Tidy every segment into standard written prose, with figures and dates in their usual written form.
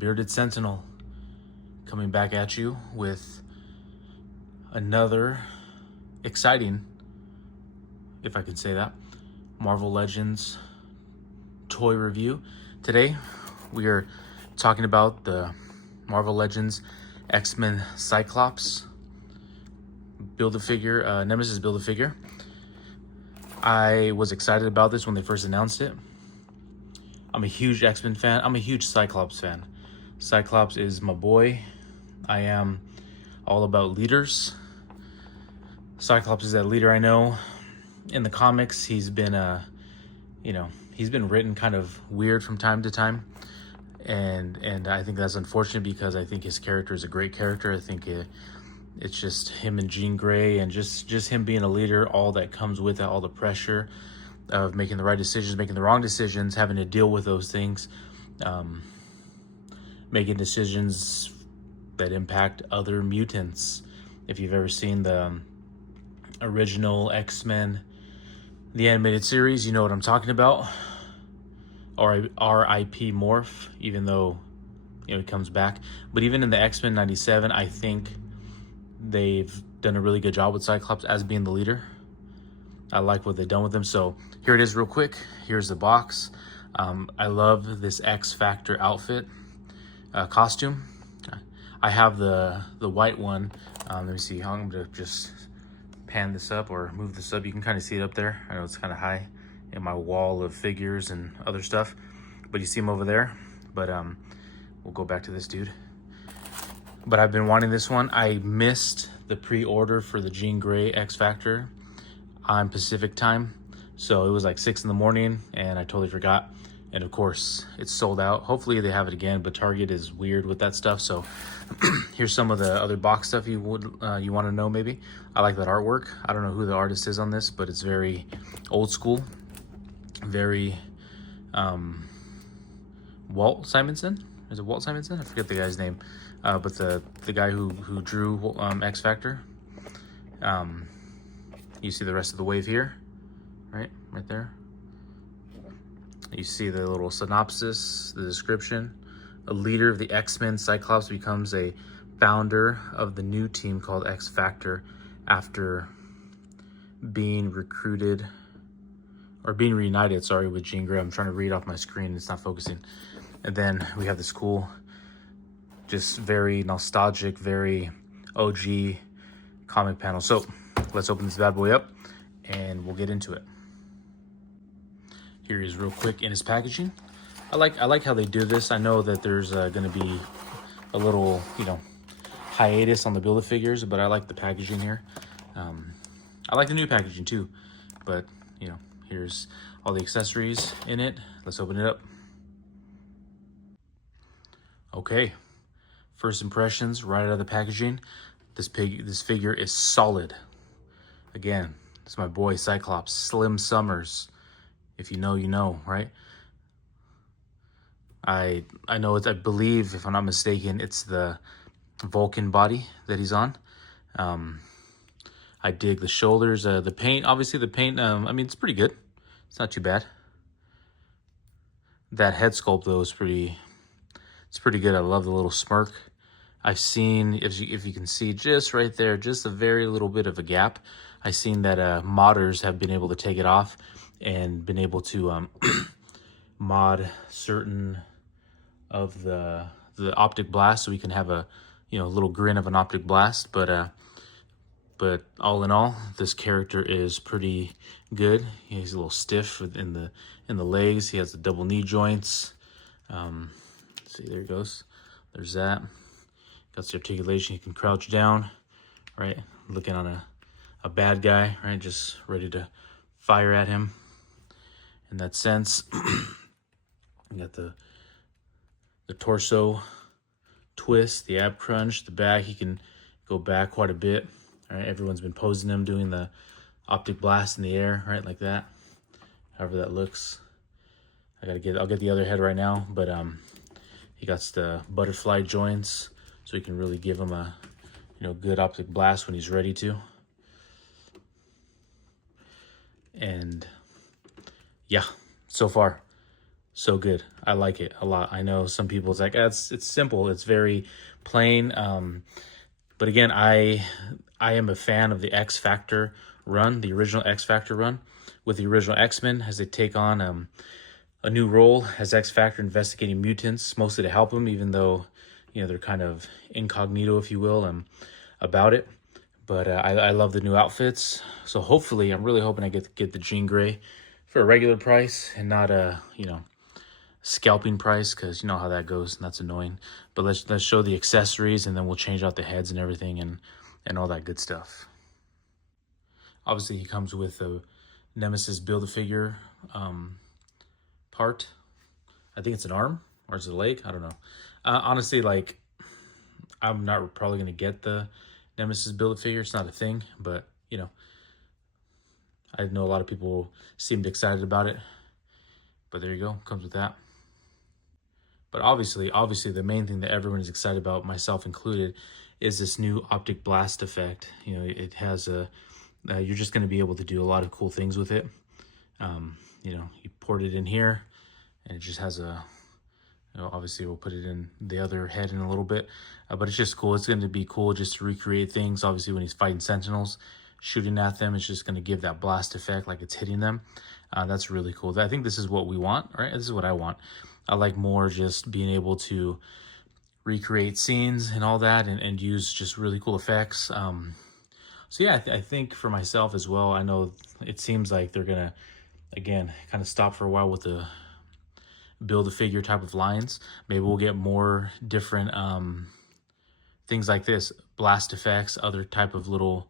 Bearded Sentinel, coming back at you with another exciting, if I can say that, Marvel Legends toy review. Today we are talking about the Marvel Legends X-Men Cyclops Build-A-Figure, Nemesis Build-A-Figure. I was excited about this when they first announced it. I'm a huge X-Men fan. I'm a huge Cyclops fan. Cyclops is my boy. I am all about leaders. Cyclops is that leader I know. In the comics, he's been he's been written kind of weird from time to time. And I think that's unfortunate because I think his character is a great character. I think it's just him and Jean Grey and just him being a leader, all that comes with it, all the pressure of making the right decisions, making the wrong decisions, having to deal with those things, making decisions that impact other mutants. If you've ever seen the original X-Men, the animated series, you know what I'm talking about. Or R.I.P. Morph, even though he comes back. But even in the X-Men 97, I think they've done a really good job with Cyclops as being the leader. I like what they've done with him. So here it is real quick. Here's the box. I love this X-Factor outfit costume. I have the white one. Let me see. I'm going to just pan this up or move this up. You can kind of see it up there. I know it's kind of high in my wall of figures and other stuff, but you see him over there. But we'll go back to this dude. But I've been wanting this one. I missed the pre-order for the Jean Grey X-Factor on Pacific time, so it was like 6 in the morning and I totally forgot, and of course it's sold out. Hopefully they have it again, but Target is weird with that stuff. So here's some of the other box stuff you want to know. Maybe I like that artwork. I don't know who the artist is on this, but it's very old school, very Walt Simonson. Is it Walt Simonson? I forget the guy's name, but the guy who drew X-Factor. You see the rest of the wave here, right there. You see the little synopsis, the description. A leader of the X-Men, Cyclops becomes a founder of the new team called X-Factor after being recruited, or being reunited, sorry, with Jean Grey. I'm trying to read off my screen, it's not focusing. And then we have this cool, just very nostalgic, very OG comic panel. So let's open this bad boy up and we'll get into it. Here he is real quick in his packaging. I like how they do this. I know that there's going to be a little, hiatus on the Build-A-Figures, but I like the packaging here. I like the new packaging too, but here's all the accessories in it. Let's open it up. Okay, first impressions right out of the packaging. This figure is solid. Again, it's my boy Cyclops, Slim Summers. If you know, you know, right? I know it's, I believe, if I'm not mistaken, it's the Vulcan body that he's on. I dig the shoulders, the paint. Obviously, the paint. I mean, it's pretty good. It's not too bad. That head sculpt though is pretty. It's pretty good. I love the little smirk. I've seen, if you can see just right there, just a very little bit of a gap. I've seen that modders have been able to take it off and been able to mod certain of the optic blast, so we can have a little grin of an optic blast. But all in all, this character is pretty good. He's a little stiff in the legs. He has the double knee joints. See, there he goes. There's that. Got the articulation. He can crouch down, right? Looking on a bad guy, right? Just ready to fire at him. In that sense, you got the torso twist, the ab crunch, the back. He can go back quite a bit. All right, everyone's been posing him doing the optic blast in the air, right, like that. However that looks. I'll get the other head right now, but he got the butterfly joints, so he can really give him a good optic blast when he's ready to. And yeah, so far So good. I like it a lot. I know some people, it's like, it's simple. It's very plain. But again, I am a fan of the X-Factor run, the original X-Factor run with the original X-Men as they take on a new role as X-Factor investigating mutants, mostly to help them, even though, you know, they're kind of incognito, if you will, about it. But I love the new outfits. So hopefully, I'm really hoping I get the Jean Grey for a regular price and not a, you know, scalping price, because you know how that goes and that's annoying. But let's show the accessories, and then we'll change out the heads and everything, and all that good stuff. Obviously, he comes with a Nemesis Build-A-Figure part. I think it's an arm, or is it a leg? I don't know. Honestly, like, I'm not probably going to get the Nemesis Build-A-Figure. It's not a thing, but, you know, I know a lot of people seemed excited about it. But there you go, comes with that. But obviously, the main thing that everyone is excited about, myself included, is this new optic blast effect. You know, it has a, you're just going to be able to do a lot of cool things with it. You know, you port it in here, and it just has a, you know, obviously we'll put it in the other head in a little bit, but it's just cool. It's going to be cool just to recreate things. Obviously, when he's fighting Sentinels, shooting at them, it's just going to give that blast effect like it's hitting them. That's really cool. I think this is what we want, right? This is what I want. I like more just being able to recreate scenes and all that, and use just really cool effects. So yeah, I think for myself as well, I know it seems like they're gonna, again, kind of stop for a while with the Build-A-Figure type of lines. Maybe we'll get more different things like this, blast effects, other type of little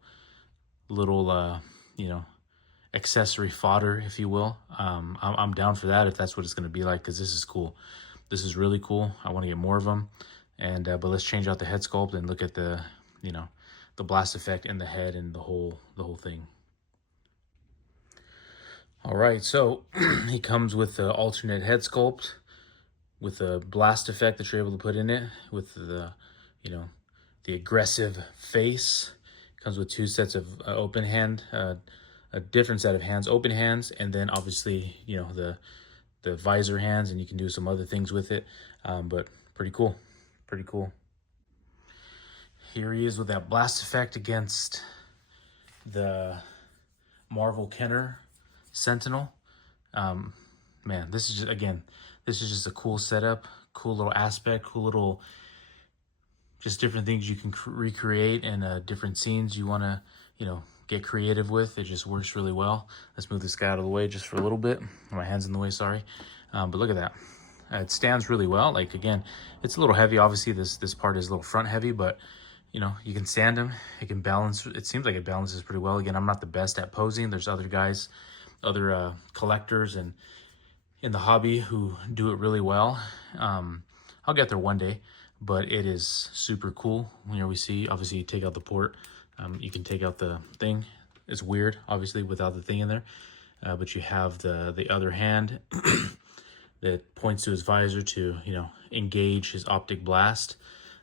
you know, accessory fodder, if you will. I'm down for that if that's what it's going to be like, because this is cool. This is really cool. I want to get more of them. And but let's change out the head sculpt and look at the, you know, the blast effect in the head and the whole thing. All right, so he comes with the alternate head sculpt with a blast effect that you're able to put in it, with the, you know, the aggressive face. Comes with two sets of open hand, a different set of hands, open hands, and then obviously, you know, the visor hands, and you can do some other things with it. But pretty cool, pretty cool. Here he is with that blast effect against the Marvel Kenner Sentinel. Man, this is just, again, this is just a cool setup, cool little aspect, cool little, just different things you can recreate, and different scenes you want to, you know, get creative with. It just works really well. Let's move this guy out of the way just for a little bit. My hand's in the way, sorry. But look at that. It stands really well. Like, again, it's a little heavy. Obviously, this part is a little front heavy, but, you know, you can stand him. It can balance. It seems like it balances pretty well. Again, I'm not the best at posing. There's other guys, other collectors and in the hobby who do it really well. I'll get there one day, but it is super cool. You know, we see, obviously, you take out the port. You can take out the thing. It's weird, obviously, without the thing in there. But you have the other hand that points to his visor to, you know, engage his optic blast.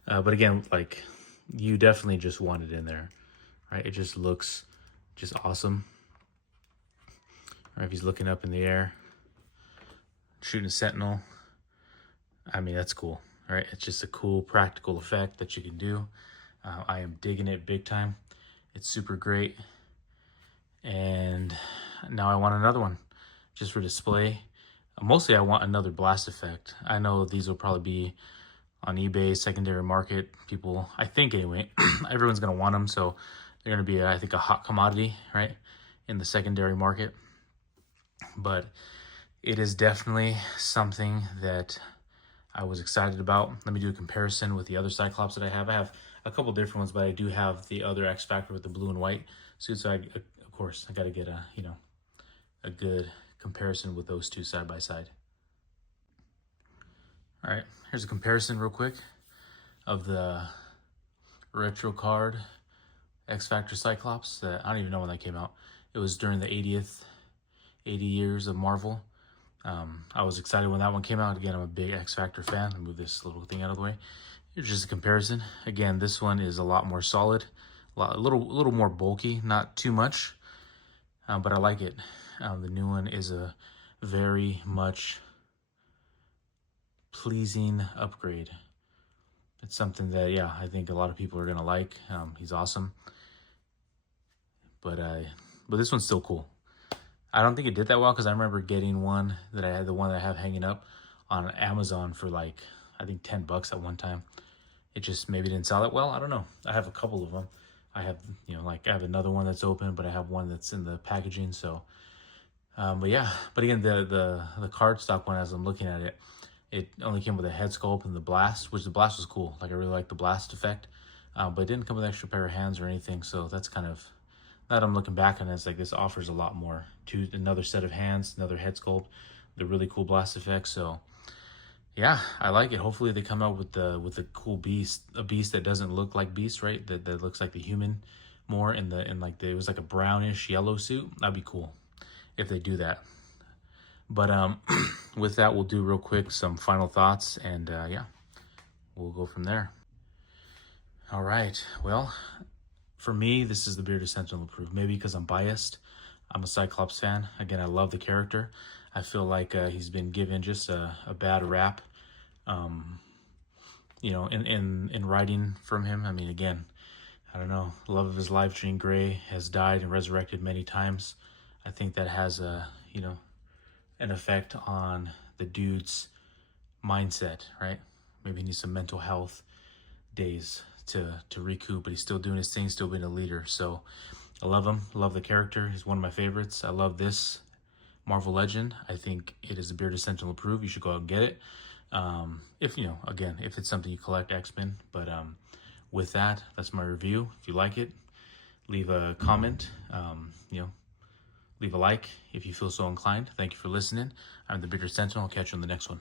But again, like, you definitely just want it in there, right? It just looks just awesome. Or if he's looking up in the air, shooting a Sentinel. I mean, that's cool, right? It's just a cool practical effect that you can do. I am digging it big time. It's super great. And now I want another one just for display. Mostly I want another blast effect. I know these will probably be on eBay, secondary market. People, I think anyway, everyone's going to want them. So they're going to be, I think, a hot commodity, right, in the secondary market. But it is definitely something that I was excited about. Let me do a comparison with the other Cyclops that I have. I have a couple different ones, but I do have the other X-Factor with the blue and white suit. So of course, I got to get a, you know, a good comparison with those two side by side. All right, here's a comparison real quick of the retro card X-Factor Cyclops. I don't even know when that came out. It was during the 80 years of Marvel. I was excited when that one came out. Again, I'm a big X-Factor fan. I'll move this little thing out of the way. Here's just a comparison. Again, this one is a lot more solid, a little more bulky, not too much, but I like it. The new one is a very much pleasing upgrade. It's something that, yeah, I think a lot of people are gonna like. He's awesome, but this one's still cool. I don't think it did that well because I remember getting one that I had, the one that I have hanging up on Amazon for like, I think $10 at one time. It just maybe didn't sell that well. I don't know. I have a couple of them. I have, you know, like I have another one that's open, but I have one that's in the packaging. So, but yeah, but again, the cardstock one, as I'm looking at it, it only came with a head sculpt and the blast, which the blast was cool. Like I really like the blast effect, but it didn't come with an extra pair of hands or anything. So that's kind of, that I'm looking back on, it's like this offers a lot more to another set of hands, another head sculpt, the really cool blast effects. So yeah, I like it. Hopefully they come out with the cool beast, a beast that doesn't look like Beast, right? That looks like the human more in like it was like a brownish yellow suit. That'd be cool if they do that. But with that, we'll do real quick some final thoughts, and yeah, we'll go from there. All right. Well, for me, this is the Bearded Sentinel approved. Maybe because I'm biased. I'm a Cyclops fan. Again, I love the character. I feel like he's been given just a bad rap, you know, in writing from him. I mean, again, I don't know. Love of his life, Jean Grey, has died and resurrected many times. I think that has a, you know, an effect on the dude's mindset, right? Maybe he needs some mental health days to recoup, but he's still doing his thing, still being a leader. So I love him, love the character. He's one of my favorites. I love this Marvel Legend. I think it is a Bearded Sentinel approved. You should go out and get it. If, you know, again, if it's something you collect, X-Men. But with that, that's my review. If you like it, leave a comment, you know, leave a like if you feel so inclined. Thank you for listening. I'm the Bearded Sentinel. I'll catch you on the next one.